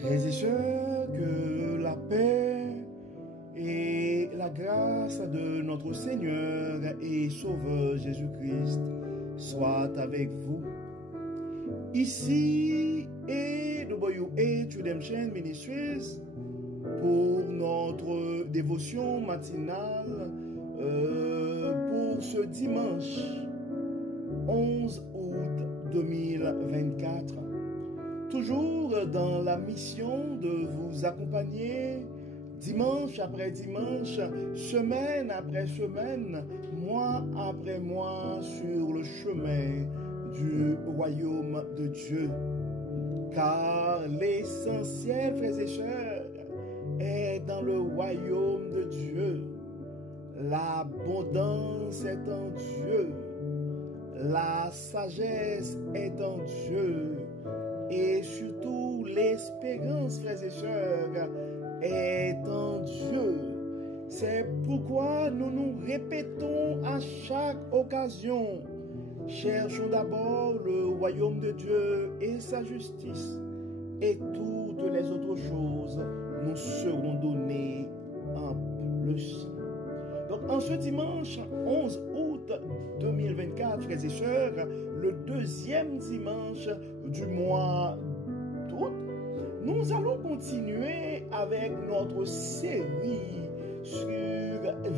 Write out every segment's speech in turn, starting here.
Frères et sœurs, que la paix et la grâce de notre Seigneur et Sauveur Jésus-Christ soient avec vous. Ici AWH Redemption Ministries pour notre dévotion matinale pour ce dimanche 11 août 2024. Toujours dans la mission de vous accompagner dimanche après dimanche, semaine après semaine, mois après mois sur le chemin du royaume de Dieu. Car l'essentiel, frères et sœurs, est dans le royaume de Dieu. L'abondance est en Dieu. La sagesse est en Dieu. Et surtout, l'espérance, frères et sœurs, est en Dieu. C'est pourquoi nous nous répétons à chaque occasion: cherchons d'abord le royaume de Dieu et sa justice, et toutes les autres choses nous seront données en plus. Donc, en ce dimanche 11 août 2024, frères et sœurs, le deuxième dimanche du mois d'août, nous allons continuer avec notre série sur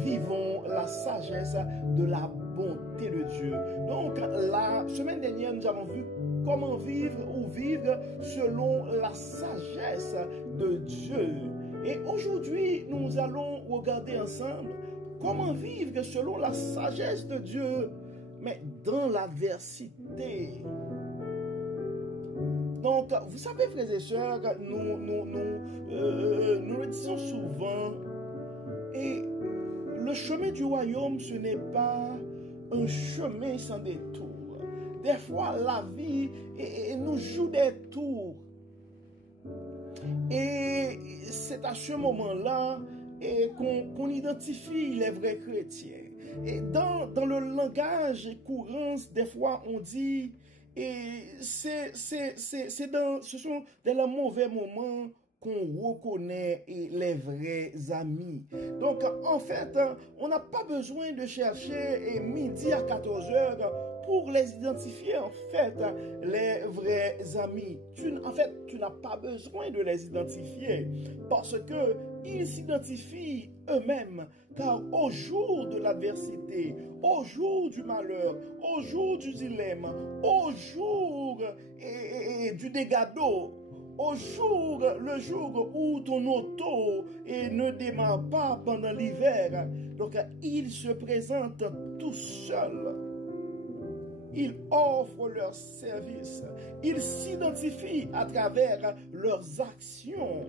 Vivons la sagesse de la bonté de Dieu. Donc, la semaine dernière, nous avons vu comment vivre ou vivre selon la sagesse de Dieu. Et aujourd'hui, nous allons regarder ensemble comment vivre selon la sagesse de Dieu, mais dans l'adversité. Donc, vous savez, frères et sœurs, nous le disons souvent, et le chemin du royaume, ce n'est pas un chemin sans détour. Des fois, la vie nous joue des tours. Et c'est à ce moment-là qu'on identifie les vrais chrétiens. Et dans le langage courant, des fois, on dit, ce sont dans les mauvais moments qu'on reconnaît les vrais amis. Donc, en fait, on n'a pas besoin de chercher midi à 14h pour les identifier, en fait, les vrais amis. En fait, tu n'as pas besoin de les identifier parce que ils s'identifient eux-mêmes, car au jour de l'adversité, au jour du malheur, au jour du dilemme, au jour du dégât d'eau, le jour où ton auto ne démarre pas pendant l'hiver, donc ils se présentent tout seuls. Ils offrent leurs services. Ils s'identifient à travers leurs actions.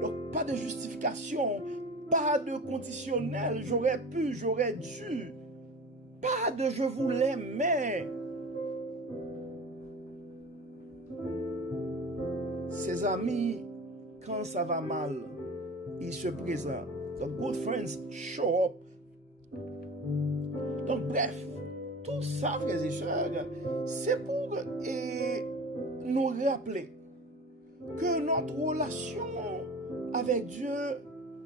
Donc, pas de justification, pas de conditionnel. J'aurais pu, j'aurais dû. Pas de je voulais, mais. Ses amis, quand ça va mal, ils se présentent. The good friends show up. Donc, bref, tout ça, frères et sœurs, c'est pour nous rappeler que notre relation avec Dieu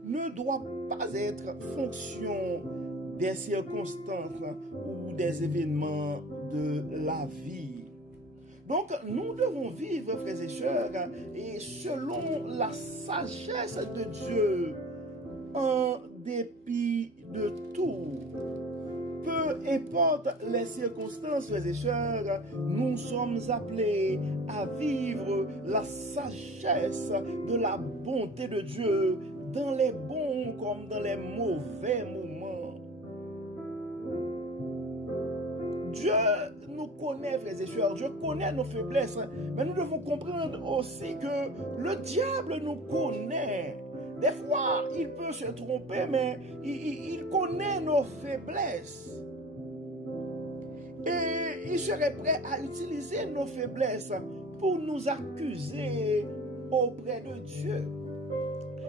ne doit pas être fonction des circonstances ou des événements de la vie. Donc, nous devons vivre, frères et sœurs, et selon la sagesse de Dieu, en dépit de tout. Peu importe les circonstances, frères et sœurs, nous sommes appelés à vivre la sagesse de la bonté de Dieu dans les bons comme dans les mauvais moments. Dieu nous connaît, frères et sœurs, Dieu connaît nos faiblesses, mais nous devons comprendre aussi que le diable nous connaît. Des fois, il peut se tromper, mais il connaît nos faiblesses. Et il serait prêt à utiliser nos faiblesses pour nous accuser auprès de Dieu.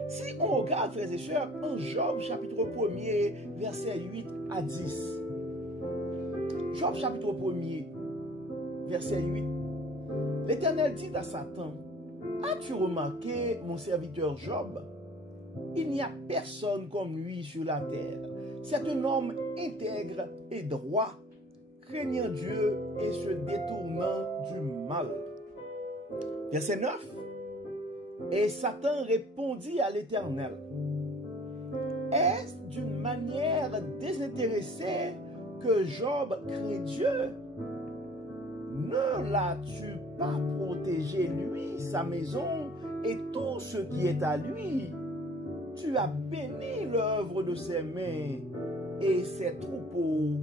Si on regarde, frères et sœurs, en Job chapitre 1er, verset 8 à 10. Job chapitre 1er, verset 8. L'Éternel dit à Satan: As-tu remarqué, mon serviteur Job? Il n'y a personne comme lui sur la terre. C'est un homme intègre et droit, craignant Dieu et se détournant du mal. Verset 9. Et Satan répondit à l'Éternel: est-ce d'une manière désintéressée que Job craint Dieu? Ne l'as-tu pas protégé, lui, sa maison et tout ce qui est à lui? Tu as béni l'œuvre de ses mains et ses troupeaux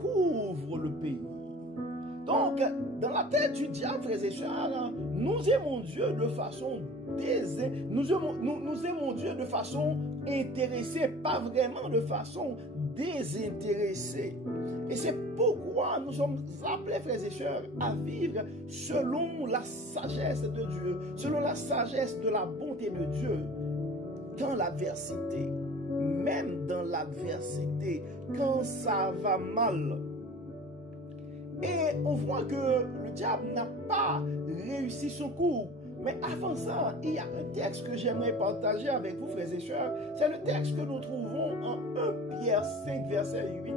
couvrent le pays. Donc, dans la tête du diable, frères et sœurs, nous aimons Dieu de façon nous aimons Dieu de façon intéressée, pas vraiment de façon désintéressée. Et c'est pourquoi nous sommes appelés, frères et sœurs, à vivre selon la sagesse de Dieu, selon la sagesse de la bonté de Dieu, dans l'adversité, même dans l'adversité, quand ça va mal. Et on voit que le diable n'a pas réussi son coup. Mais avant ça, il y a un texte que j'aimerais partager avec vous, frères et sœurs. C'est le texte que nous trouvons en 1 Pierre 5, verset 8.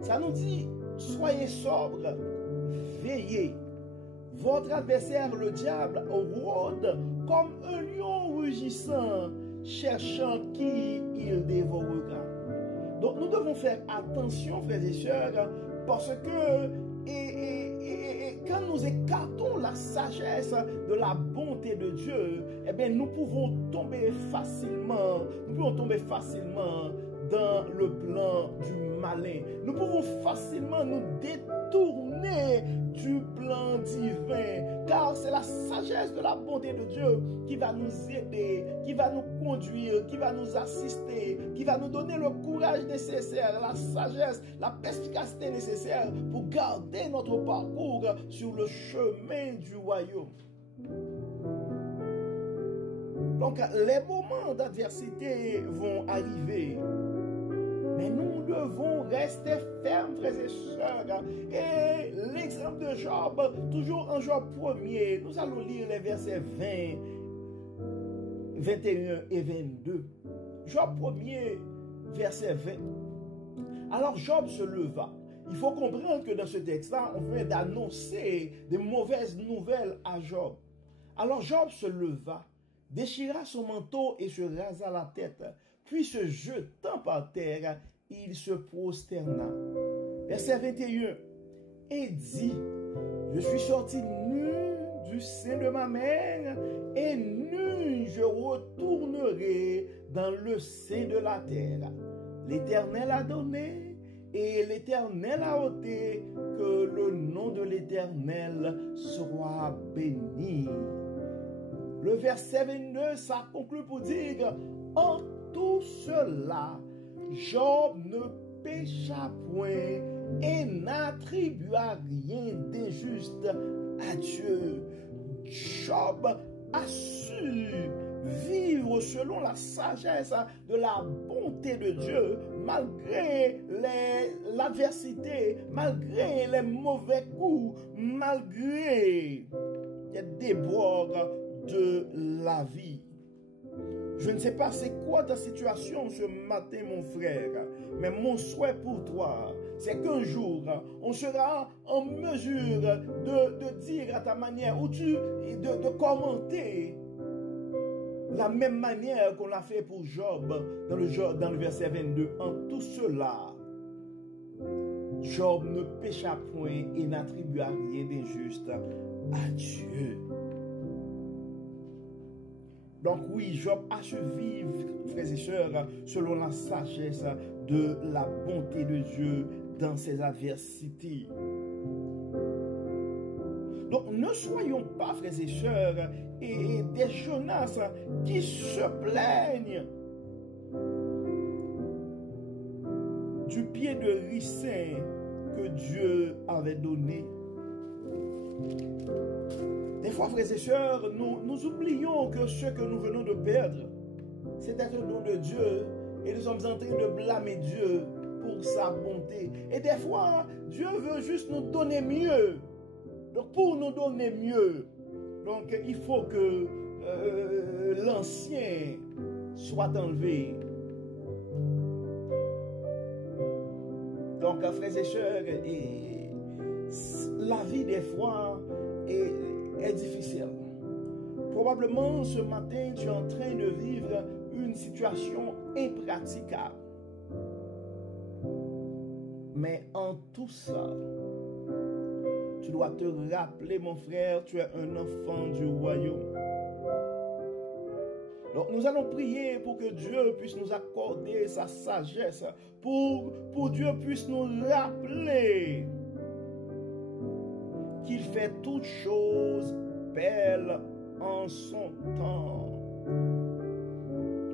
Ça nous dit: soyez sobres, veillez. Votre adversaire, le diable, rôde comme un lion rugissant, cherchant qui il dévorera. Donc nous devons faire attention, frères et sœurs, parce que quand nous écartons la sagesse de la bonté de Dieu, eh bien, nous pouvons tomber facilement dans le plan du malin. Nous pouvons facilement nous détourner du plan divin, car c'est la sagesse de la bonté de Dieu qui va nous aider, qui va nous conduire, qui va nous assister, qui va nous donner le courage nécessaire, la sagesse, la perspicacité nécessaire pour garder notre parcours sur le chemin du royaume. Donc, les moments d'adversité vont arriver. Mais nous devons rester fermes, frères et sœurs. Et l'exemple de Job, toujours en Job 1er, nous allons lire les versets 20, 21 et 22. Job 1er, verset 20. Alors Job se leva. Il faut comprendre que dans ce texte-là, on vient d'annoncer des mauvaises nouvelles à Job. Alors Job se leva, déchira son manteau et se rasa la tête. Puis se jetant par terre, il se prosterna. Verset 21. Et dit: je suis sorti nu du sein de ma mère, et nu je retournerai dans le sein de la terre. L'Éternel a donné, et l'Éternel a ôté, que le nom de l'Éternel soit béni. Le verset 22, ça conclut pour dire: en tout cela, Job ne pécha point et n'attribua rien d'injuste à Dieu. Job a su vivre selon la sagesse de la bonté de Dieu, malgré l'adversité, malgré les mauvais coups, malgré les débords de la vie. Je ne sais pas c'est quoi ta situation ce matin, mon frère, mais mon souhait pour toi, c'est qu'un jour, on sera en mesure de dire à ta manière, ou de commenter la même manière qu'on l'a fait pour Job, dans le verset 22. En tout cela, Job ne pécha point et n'attribua rien d'injuste à Dieu. Donc oui, Job a su vivre, frères et sœurs, selon la sagesse de la bonté de Dieu dans ses adversités. Donc ne soyons pas, frères et sœurs, et des Jonas qui se plaignent du pied de ricin que Dieu avait donné. Des fois, frères et sœurs, nous oublions que ce que nous venons de perdre, c'est un don de Dieu, et nous sommes en train de blâmer Dieu pour sa bonté. Et des fois, Dieu veut juste nous donner mieux. Donc pour nous donner mieux, Donc, il faut que l'ancien soit enlevé. Donc, frères et sœurs, la vie des fois est difficile. Probablement, ce matin, tu es en train de vivre une situation impraticable. Mais en tout ça, tu dois te rappeler, mon frère, tu es un enfant du royaume. Donc nous allons prier pour que Dieu puisse nous accorder sa sagesse, pour Dieu puisse nous rappeler qu'il fait toutes choses belles en son temps.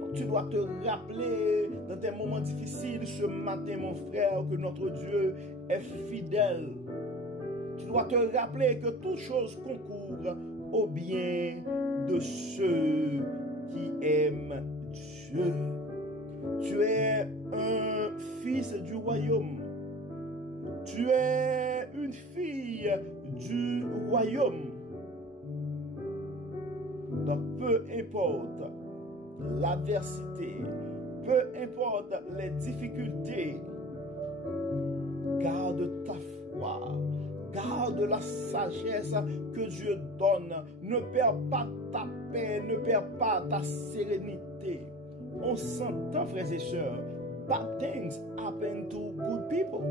Donc, tu dois te rappeler dans tes moments difficiles ce matin, mon frère, que notre Dieu est fidèle. Tu dois te rappeler que toutes choses concourent au bien de ceux qui aiment Dieu. Tu es un fils du royaume. Tu es une fille du royaume. Donc peu importe l'adversité, peu importe les difficultés, garde ta foi. Garde la sagesse que Dieu donne. Ne perds pas ta paix, ne perds pas ta sérénité. On s'entend, frères et sœurs. Bad things happen to good people.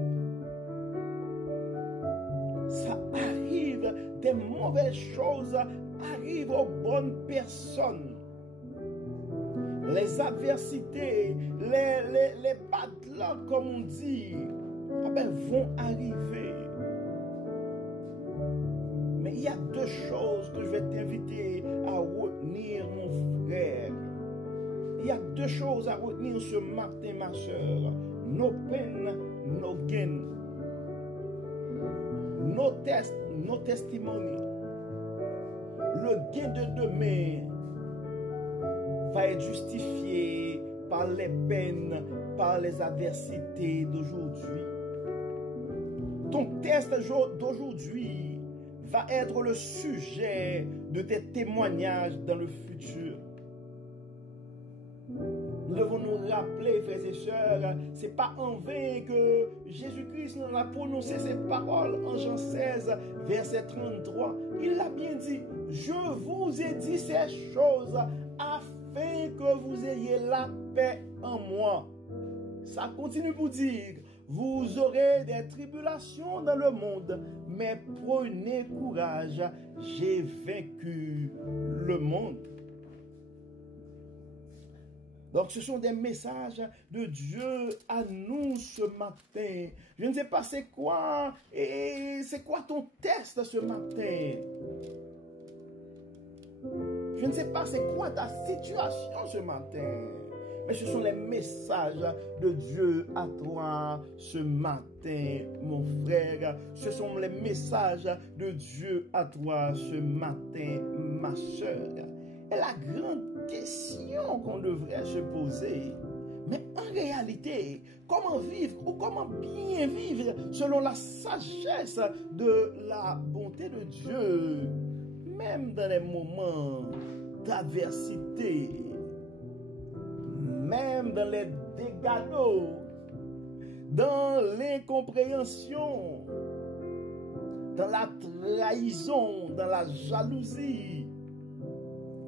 Ça arrive, des mauvaises choses arrivent aux bonnes personnes. Les adversités, les bad luck, comme on dit, vont arriver. Mais il y a deux choses que je vais t'inviter à retenir, mon frère. Il y a deux choses à retenir ce matin, ma soeur. No pain, no gain. No test, no testimony. Le gain de demain va être justifié par les peines, par les adversités d'aujourd'hui. Ton test d'aujourd'hui va être le sujet de tes témoignages dans le futur. Nous devons nous rappeler, frères et sœurs, c'est pas en vain que Jésus-Christ nous a prononcé ces paroles en Jean 16, verset 33. Il l'a bien dit, je vous ai dit ces choses afin que vous ayez la paix en moi. Ça continue pour dire, vous aurez des tribulations dans le monde, mais prenez courage, j'ai vaincu le monde. Donc ce sont des messages de Dieu à nous ce matin. Je ne sais pas c'est quoi, et c'est quoi ton test ce matin. Je ne sais pas c'est quoi ta situation ce matin. Mais ce sont les messages de Dieu à toi ce matin, mon frère. Ce sont les messages de Dieu à toi ce matin, ma soeur. Et la grande question qu'on devrait se poser, mais en réalité, comment vivre ou comment bien vivre selon la sagesse de la bonté de Dieu, même dans les moments d'adversité, même dans les dégâts d'eau, dans l'incompréhension, dans la trahison, dans la jalousie,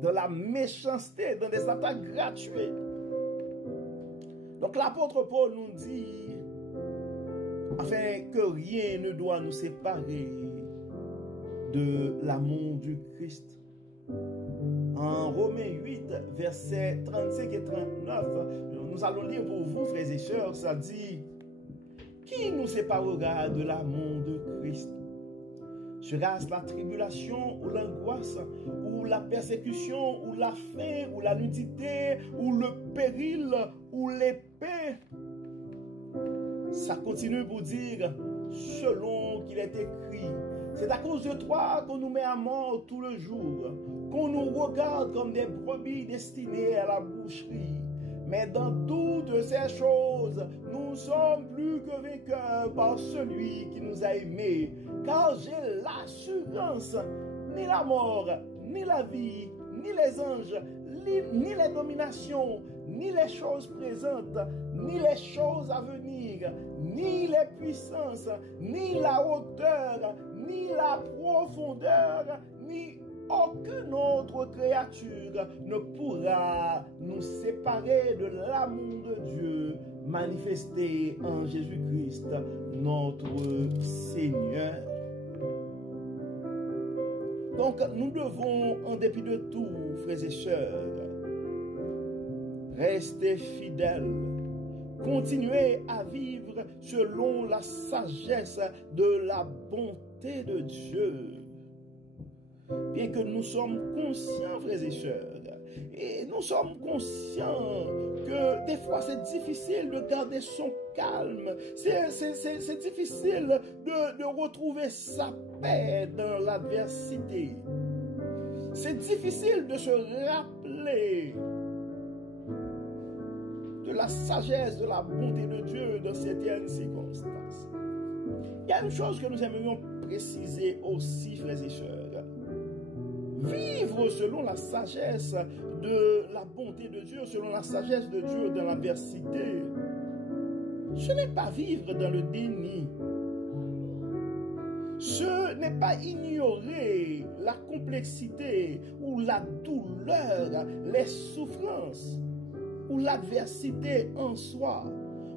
dans la méchanceté, dans des attaques gratuites. Donc l'apôtre Paul nous dit, afin que rien ne doit nous séparer de l'amour du Christ. En Romains 8, versets 35 et 39, nous allons lire pour vous, frères et sœurs, ça dit, qui nous séparera de l'amour de Christ? Sera-ce la tribulation ou l'angoisse, ou la persécution, ou la faim, ou la nudité, ou le péril, ou l'épée? Ça continue pour dire, selon qu'il est écrit, c'est à cause de toi qu'on nous met à mort tout le jour, qu'on nous regarde comme des brebis destinées à la boucherie. Mais dans toutes ces choses, nous sommes plus que vainqueurs par celui qui nous a aimés. Car j'ai l'assurance, ni la mort, ni la vie, ni les anges, ni les dominations, ni les choses présentes, ni les choses à venir, ni les puissances, ni la hauteur, ni la profondeur, ni aucune autre créature ne pourra nous séparer de l'amour de Dieu manifesté en Jésus-Christ, notre Seigneur. Donc, nous devons, en dépit de tout, frères et sœurs, rester fidèles, continuer à vivre selon la sagesse de la bonté de Dieu. Bien que nous sommes conscients, frères et sœurs, et nous sommes conscients que des fois c'est difficile de garder son calme, c'est difficile de retrouver sa paix dans l'adversité. C'est difficile de se rappeler de la sagesse, de la bonté de Dieu dans certaines circonstances. Il y a une chose que nous aimerions préciser aussi, frères et sœurs. Vivre selon la sagesse de la bonté de Dieu, selon la sagesse de Dieu dans l'adversité, ce n'est pas vivre dans le déni. Ce n'est pas ignorer la complexité ou la douleur, les souffrances ou l'adversité en soi.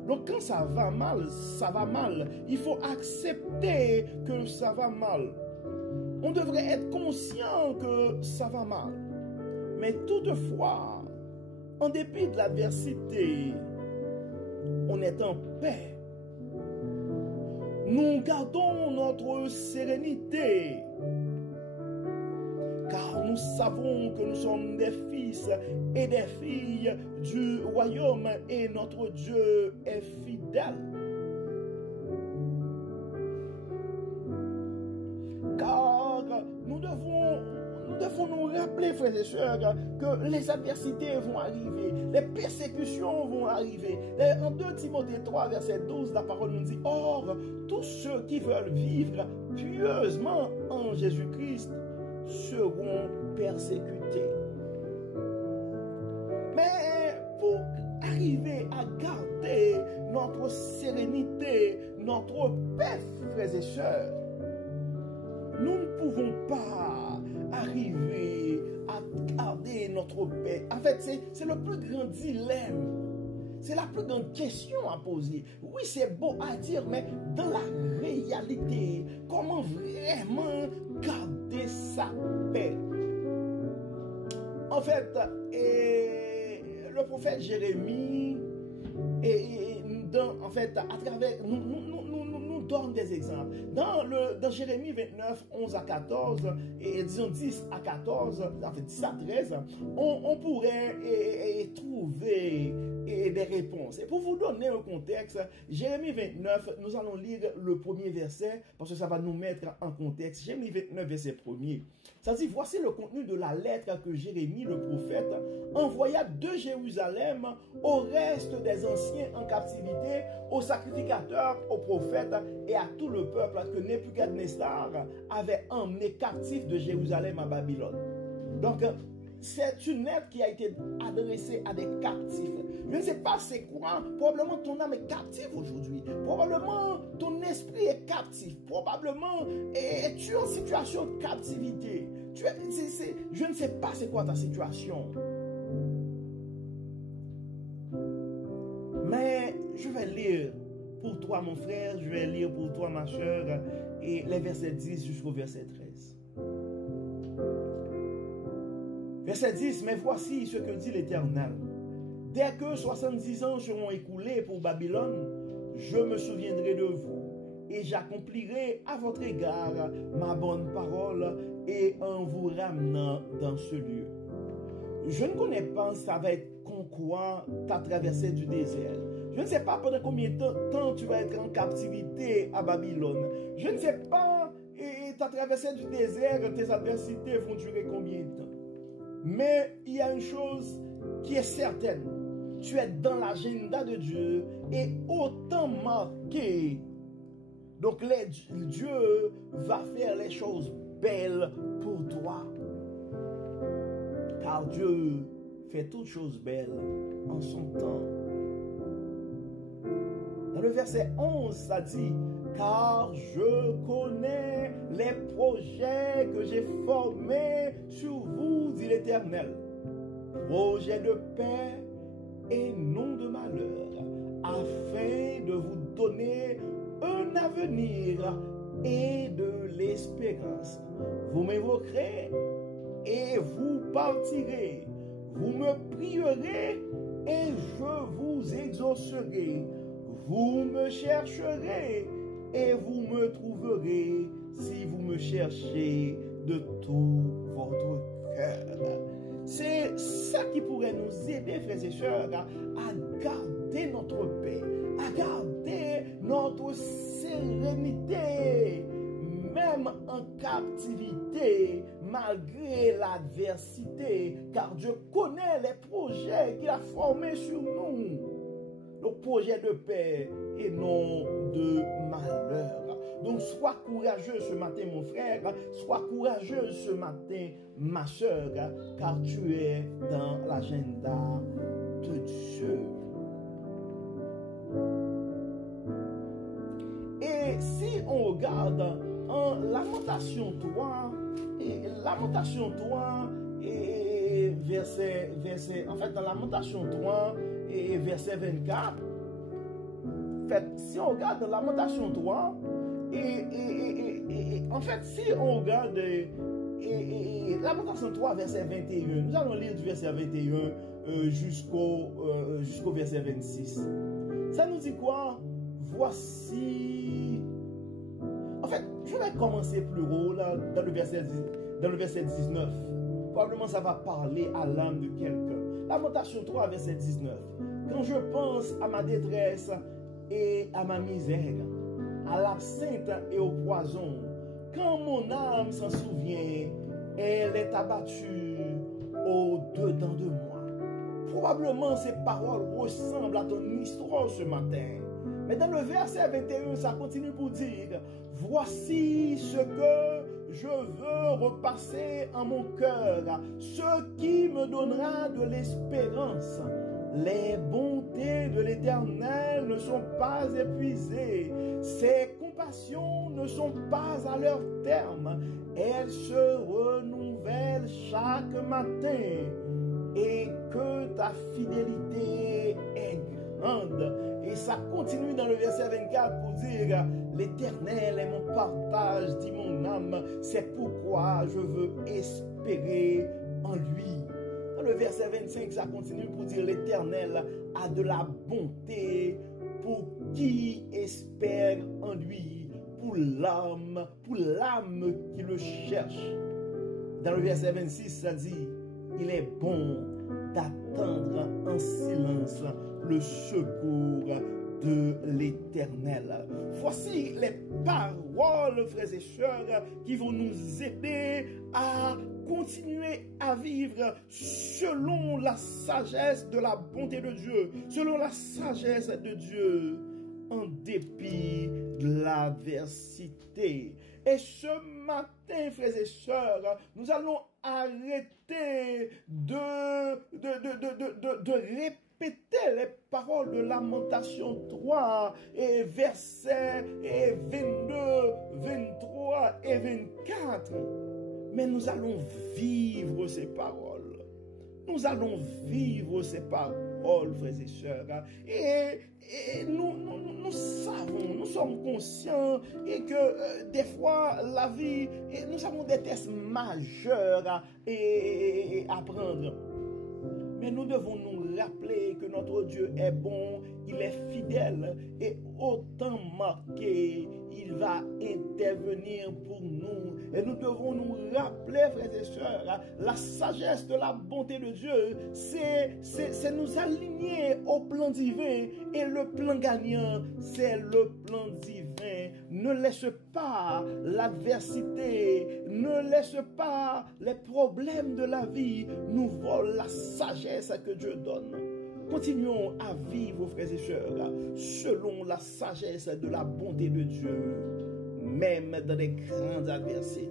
Donc quand ça va mal, ça va mal. Il faut accepter que ça va mal. On devrait être conscient que ça va mal. Mais toutefois, en dépit de l'adversité, on est en paix. Nous gardons notre sérénité. Car nous savons que nous sommes des fils et des filles du royaume et notre Dieu est fidèle. Car nous devons nous rappeler, frères et sœurs, que les adversités vont arriver, les persécutions vont arriver. En 2 Timothée 3, verset 12, la parole nous dit, « Or, tous ceux qui veulent vivre pieusement en Jésus-Christ seront persécutés. » Mais pour arriver à garder notre sérénité, notre paix, frères et sœurs, nous ne pouvons pas arriver à garder notre paix. En fait, c'est le plus grand dilemme. C'est la plus grande question à poser. Oui, c'est beau à dire, mais dans la réalité, comment vraiment garder sa paix? En fait, le prophète Jérémie, à travers, nous donne des exemples. Dans Jérémie 29, 11 à 14, et disons 10 à 14, en fait 10 à 13, on pourrait trouver des réponses. Et pour vous donner un contexte, Jérémie 29, nous allons lire le premier verset, parce que ça va nous mettre en contexte. Jérémie 29, verset 1er. Ça dit, voici le contenu de la lettre que Jérémie, le prophète, envoya de Jérusalem au reste des anciens en captivité, aux sacrificateurs, aux prophètes et à tout le peuple que Nebuchadnezzar avait emmené captif de Jérusalem à Babylone. Donc, c'est une lettre qui a été adressée à des captifs. Je ne sais pas c'est quoi. Probablement ton âme est captive aujourd'hui. Probablement ton esprit est captif. Probablement es-tu en situation de captivité. Je ne sais pas c'est quoi ta situation. Mais je vais lire pour toi mon frère, je vais lire pour toi ma soeur, et les versets 10 jusqu'au verset 13. Verset 10, mais voici ce que dit l'Éternel. Dès que 70 ans seront écoulés pour Babylone, je me souviendrai de vous et j'accomplirai à votre égard ma bonne parole et en vous ramenant dans ce lieu. Je ne connais pas ça va être con quoi ta traversée du désert. Je ne sais pas pendant combien de temps tu vas être en captivité à Babylone. Je ne sais pas ta traversée du désert, tes adversités vont durer combien de temps. Mais il y a une chose qui est certaine. Tu es dans l'agenda de Dieu et autant marqué. Donc Dieu va faire les choses belles pour toi. car Dieu fait toutes choses belles en son temps. Dans le verset 11, ça dit, car je connais les projets que j'ai formés sur vous, dit l'Éternel. Projets de paix et non de malheur, afin de vous donner un avenir et de l'espérance. Vous m'évoquerez et vous partirez. Vous me prierez et je vous exaucerai. Vous me chercherez et vous me trouverez si vous me cherchez de tout votre cœur. C'est ça qui pourrait nous aider, frères et sœurs, à garder notre paix, à garder notre sérénité, même en captivité, malgré l'adversité, car Dieu connaît les projets qu'il a formés sur nous. Le projet de paix et non de malheur. Donc, sois courageux ce matin, mon frère. Sois courageux ce matin, ma soeur, car tu es dans l'agenda de Dieu. Et si on regarde en Lamentation 3, Lamentation 3 et verset, en fait, dans Lamentation 3 et verset 24, en fait, si on regarde dans Lamentation 3, en fait, si on regarde Lamentation 3, verset 21, nous allons lire du verset 21 jusqu'au verset 26. Ça nous dit quoi? Voici. En fait, je vais commencer plus haut là, dans le verset 19. Probablement ça va parler à l'âme de quelqu'un. Lamentation 3, verset 19. Quand je pense à ma détresse et à ma misère, à l'absinthe et au poison, quand mon âme s'en souvient, elle est abattue au-dedans de moi. Probablement ces paroles ressemblent à ton histoire ce matin. Mais dans le verset 21, ça continue pour dire, voici ce que je veux repasser en mon cœur, ce qui me donnera de l'espérance. Les bontés de l'Éternel ne sont pas épuisées. Ses compassions ne sont pas à leur terme. Elles se renouvellent chaque matin. Et que ta fidélité est grande. Et ça continue dans le verset 24 pour dire, l'Éternel est mon partage, dit mon âme. C'est pourquoi je veux espérer en lui. Dans le verset 25, ça continue pour dire, l'Éternel a de la bonté pour qui espère en lui, pour l'âme qui le cherche. Dans le verset 26, ça dit, il est bon d'attendre en silence le secours de l'Éternel. Voici les paroles, frères et sœurs, qui vont nous aider à continuer à vivre selon la sagesse de la bonté de Dieu, selon la sagesse de Dieu, en dépit de l'adversité. Et ce matin, frères et sœurs, nous allons arrêter de répéter les paroles de Lamentation 3 et versets 22, 23 et 24. Mais nous allons vivre ces paroles. Nous allons vivre ces paroles, frères et sœurs. Et nous savons, nous sommes conscients et que des fois, la vie, nous avons des tests majeurs à prendre. Mais nous devons nous rappeler que notre Dieu est bon, il est fidèle et autant marqué, il va intervenir pour nous. Et nous devons nous rappeler, frères et sœurs, la sagesse de la bonté de Dieu, c'est nous aligner au plan divin. Et le plan gagnant, c'est le plan divin. Ne laisse pas l'adversité, ne laisse pas les problèmes de la vie nous voler la sagesse que Dieu donne. Continuons à vivre, frères et sœurs, selon la sagesse de la bonté de Dieu. même dans les grandes adversités.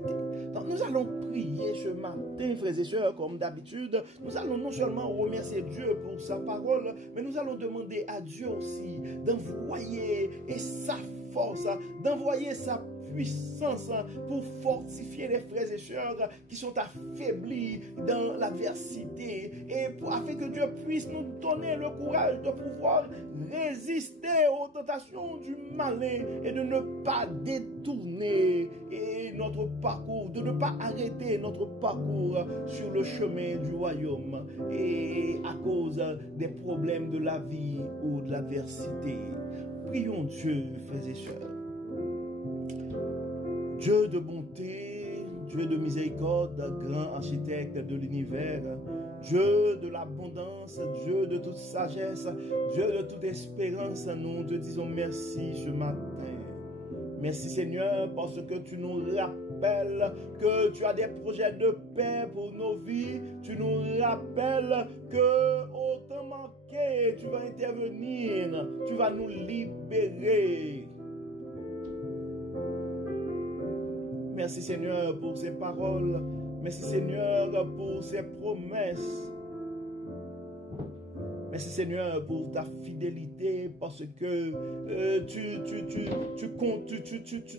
Donc nous allons prier ce matin, frères et sœurs, comme d'habitude. Nous allons non seulement remercier Dieu pour sa parole, mais nous allons demander à Dieu aussi d'envoyer sa force, d'envoyer sa puissance pour fortifier les frères et sœurs qui sont affaiblis dans l'adversité et afin que Dieu puisse nous donner le courage de pouvoir résister aux tentations du malin et de ne pas détourner notre parcours, de ne pas arrêter notre parcours sur le chemin du royaume et à cause des problèmes de la vie ou de l'adversité. Prions Dieu, frères et sœurs. Dieu de bonté, Dieu de miséricorde, grand architecte de l'univers, Dieu de l'abondance, Dieu de toute sagesse, Dieu de toute espérance, nous te disons merci ce matin. Merci Seigneur parce que tu nous rappelles que tu as des projets de paix pour nos vies. Tu nous rappelles que au temps manqué, tu vas intervenir, tu vas nous libérer. Merci Seigneur pour ces paroles. Merci Seigneur pour ces promesses. Merci Seigneur pour ta fidélité parce que tu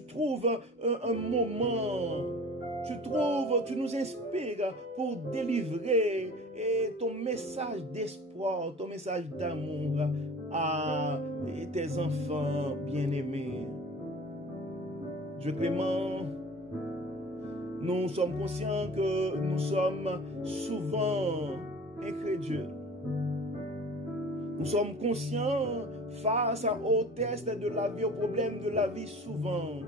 trouves un moment, tu nous inspires pour délivrer ton message d'espoir, ton message d'amour à tes enfants bien-aimés. Dieu clément, nous sommes conscients que nous sommes souvent incrédules. Nous sommes conscients face aux tests de la vie, aux problèmes de la vie souvent.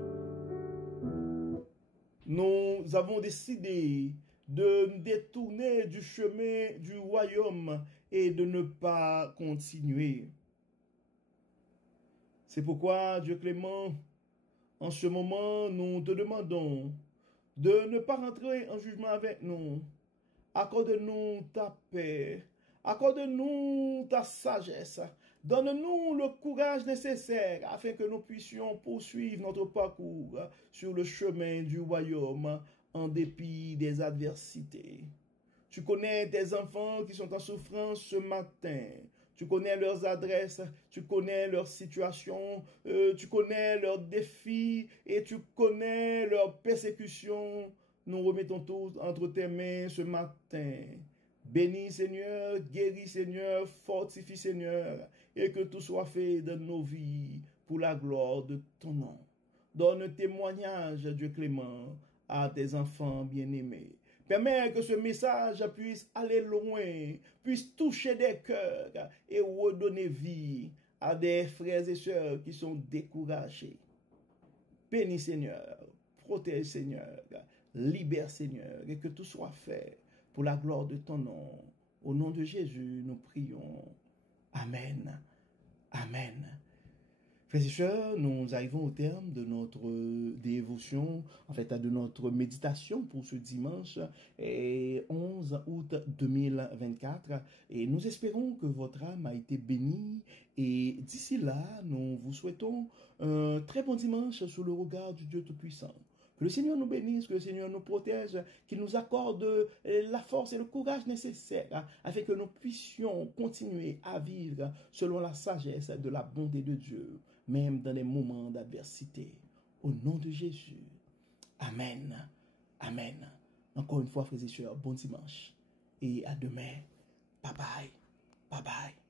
Nous avons décidé de nous détourner du chemin du royaume et de ne pas continuer. C'est pourquoi, Dieu clément, en ce moment, nous te demandons de ne pas rentrer en jugement avec nous. Accorde-nous ta paix. Accorde-nous ta sagesse. Donne-nous le courage nécessaire afin que nous puissions poursuivre notre parcours sur le chemin du royaume en dépit des adversités. Tu connais tes enfants qui sont en souffrance ce matin. Tu connais leurs adresses, tu connais leurs situations, tu connais leurs défis et tu connais leurs persécutions. Nous remettons tout entre tes mains ce matin. Bénis Seigneur, guéris Seigneur, fortifie Seigneur, et que tout soit fait dans nos vies pour la gloire de ton nom. Donne témoignage, Dieu clément, à tes enfants bien-aimés. Permets que ce message puisse aller loin, puisse toucher des cœurs et redonner vie à des frères et sœurs qui sont découragés. Bénis Seigneur, protège Seigneur, libère Seigneur, et que tout soit fait pour la gloire de ton nom. Au nom de Jésus, nous prions. Amen. Amen. Frères et sœurs, nous arrivons au terme de notre dévotion, en fait, de notre méditation pour ce dimanche 11 août 2024. Et nous espérons que votre âme a été bénie. Et d'ici là, nous vous souhaitons un très bon dimanche sous le regard du Dieu Tout-Puissant. Que le Seigneur nous bénisse, que le Seigneur nous protège, qu'il nous accorde la force et le courage nécessaires afin que nous puissions continuer à vivre selon la sagesse de la bonté de Dieu, même dans les moments d'adversité. Au nom de Jésus. Amen. Amen. Encore une fois, frères et sœurs, bon dimanche. Et à demain. Bye bye. Bye bye.